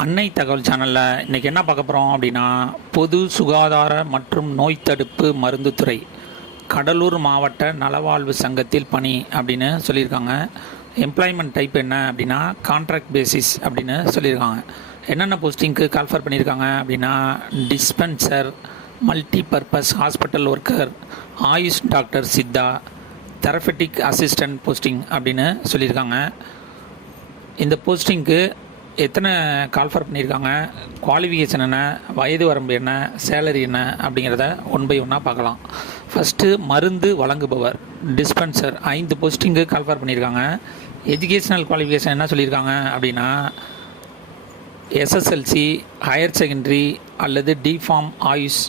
அன்னை தகவல் சேனலில் இன்றைக்கி என்ன பார்க்க போகிறோம் அப்படின்னா, பொது சுகாதார மற்றும் நோய் தடுப்பு மருந்துத்துறை கடலூர் மாவட்ட நலவாழ்வு சங்கத்தில் பணி அப்படின்னு சொல்லியிருக்காங்க. எம்ப்ளாய்மெண்ட் டைப் என்ன அப்படின்னா கான்ட்ராக்ட் பேசிஸ் அப்படின்னு சொல்லியிருக்காங்க. என்னென்ன போஸ்டிங்க்கு கால்ஃபர் பண்ணியிருக்காங்க அப்படின்னா, dispenser, multi purpose hospital worker, AYUSH doctor Siddha, therapeutic assistant posting அப்படின்னு சொல்லியிருக்காங்க. இந்த போஸ்டிங்க்கு எத்தனை கால்ஃபர் பண்ணியிருக்காங்க, குவாலிஃபிகேஷன் என்ன, வயது வரம்பு என்ன, சேலரி என்ன அப்படிங்கிறத ஒன் பை ஒன்னாக பார்க்கலாம். ஃபஸ்ட்டு மருந்து வழங்குபவர் டிஸ்பென்சர் 5 போஸ்டிங்கு கால்ஃபர் பண்ணியிருக்காங்க. எஜுகேஷ்னல் குவாலிஃபிகேஷன் என்ன சொல்லியிருக்காங்க அப்படின்னா, எஸ்எஸ்எல்சி, ஹையர் செகண்டரி அல்லது டிஃபார்ம் ஆயுஷ்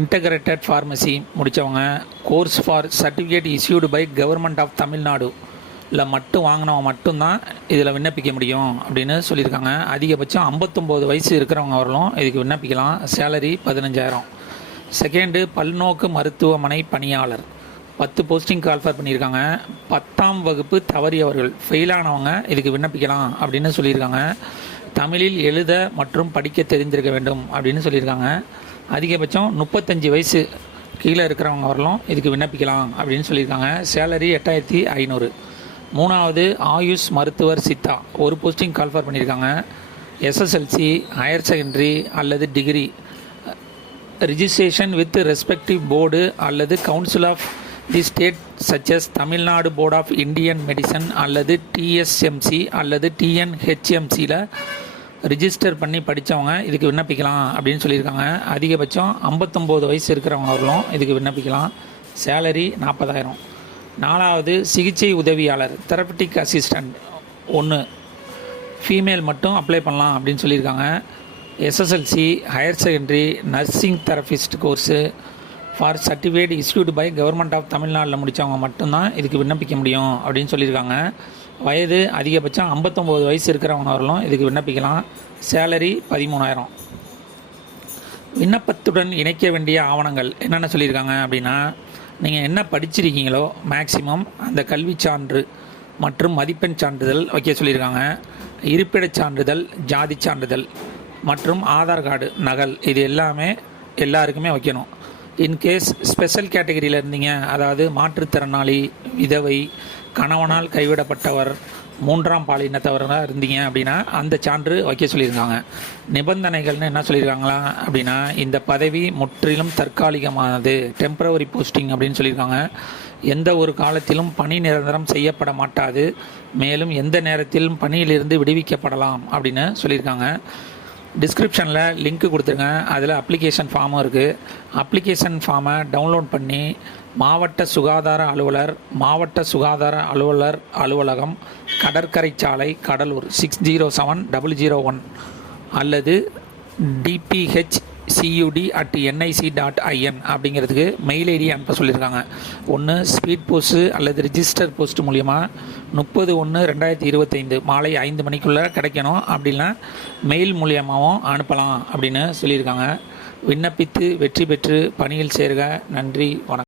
இன்டகிரேட்டட் ஃபார்மசி முடித்தவங்க, course for certificate issued by government of Tamil Nadu மட்டும் வாங்கினவங்க மட்டும்தான் இதில் விண்ணப்பிக்க முடியும் அப்படின்னு சொல்லியிருக்காங்க. அதிகபட்சம் 59 வயசு இருக்கிறவங்க வரலும் இதுக்கு விண்ணப்பிக்கலாம். சேலரி 15,000. செகண்டு பல்நோக்கு மருத்துவமனை பணியாளர் 10 போஸ்டிங் கால்ஃபர் பண்ணியிருக்காங்க. 10ஆம் வகுப்பு தவறியவர்கள் ஃபெயிலானவங்க இதுக்கு விண்ணப்பிக்கலாம் அப்படின்னு சொல்லியிருக்காங்க. தமிழில் எழுத மற்றும் படிக்க தெரிந்திருக்க வேண்டும் அப்படின்னு சொல்லியிருக்காங்க. அதிகபட்சம் 35 வயசு கீழே இருக்கிறவங்க வரலும் இதுக்கு விண்ணப்பிக்கலாம் அப்படின்னு சொல்லியிருக்காங்க. சேலரி 8,500. மூணாவது ஆயுஷ் மருத்துவர் சித்தா 1 போஸ்டிங் கால்ஃபர் பண்ணியிருக்காங்க. எஸ்எஸ்எல்சி, ஹையர் செகண்டரி அல்லது degree, registration with respective board அல்லது council of the state such as Tamil Nadu board of Indian medicine அல்லது டிஎஸ்எம்சி அல்லது டிஎன்ஹெச்எம்சியில் ரிஜிஸ்டர் பண்ணி படித்தவங்க இதுக்கு விண்ணப்பிக்கலாம் அப்படின்னு சொல்லியிருக்காங்க. அதிகபட்சம் 59 வயசு இருக்கிறவங்க அவர்களும் இதுக்கு விண்ணப்பிக்கலாம். சேலரி 40,000. நாலாவது சிகிச்சை உதவியாளர் தெரபெட்டிக் அசிஸ்டண்ட் 1 ஃபீமேல் மட்டும் அப்ளை பண்ணலாம் அப்படின்னு சொல்லியிருக்காங்க. SSLC, higher secondary, nursing therapist course for certificate issued by government of தமிழ்நாட்டில் முடித்தவங்க மட்டும்தான் இதுக்கு விண்ணப்பிக்க முடியும் அப்படின்னு சொல்லியிருக்காங்க. வயது அதிகபட்சம் 59 வயசு இருக்கிறவங்க வரலும் இதுக்கு விண்ணப்பிக்கலாம். சேலரி 13,000. விண்ணப்பத்துடன் இணைக்க வேண்டிய ஆவணங்கள் என்னென்ன சொல்லியிருக்காங்க அப்படின்னா, நீங்கள் என்ன படிச்சிருக்கீங்களோ மேக்சிமம் அந்த கல்வி சான்று மற்றும் மதிப்பெண் சான்றிதழ் வைக்க சொல்லியிருக்காங்க. இருப்பிடச் சான்றிதழ், ஜாதி சான்றிதழ் மற்றும் ஆதார் கார்டு நகல் இது எல்லாமே எல்லாருக்குமே வைக்கணும். இன்கேஸ் ஸ்பெஷல் கேட்டகரியில் இருந்தீங்க, அதாவது மாற்றுத்திறனாளி, விதவை, கணவனால் கைவிடப்பட்டவர், 3ஆம் பாலினத்தவராக இருந்தீங்க அப்படின்னா அந்த சான்று வைக்க சொல்லியிருக்காங்க. நிபந்தனைகள்னு என்ன சொல்லியிருக்காங்களா அப்படின்னா, இந்த பதவி முற்றிலும் தற்காலிகமானது, டெம்பரவரி போஸ்டிங் அப்படின்னு சொல்லியிருக்காங்க. எந்த ஒரு காலத்திலும் பணி நிரந்தரம் செய்யப்பட மாட்டாது, மேலும் எந்த நேரத்திலும் பணியிலிருந்து விடுவிக்கப்படலாம் அப்படின்னு சொல்லியிருக்காங்க. டிஸ்கிரிப்ஷனில் லிங்க்கு கொடுத்துருங்க, அதில் அப்ளிகேஷன் ஃபார்மும் இருக்குது. அப்ளிகேஷன் ஃபார்மை டவுன்லோட் பண்ணி மாவட்ட சுகாதார அலுவலர், மாவட்ட சுகாதார அலுவலர் அலுவலகம், கடற்கரை சாலை, கடலூர் 607001 அல்லது dphcud@nic.in அப்படிங்கிறதுக்கு மெயில் ஐடி அனுப்ப சொல்லியிருக்காங்க. ஒன்று ஸ்பீட் போஸ்ட்டு அல்லது ரிஜிஸ்டர் போஸ்ட் மூலிமா 30/1/2025 மாலை 5 மணிக்குள்ளே கிடைக்கணும். அப்படின்னா மெயில் மூலியமாகவும் அனுப்பலாம் அப்படின்னு சொல்லியிருக்காங்க. விண்ணப்பித்து வெற்றி பெற்று பணியில் சேருக. நன்றி, வணக்கம்.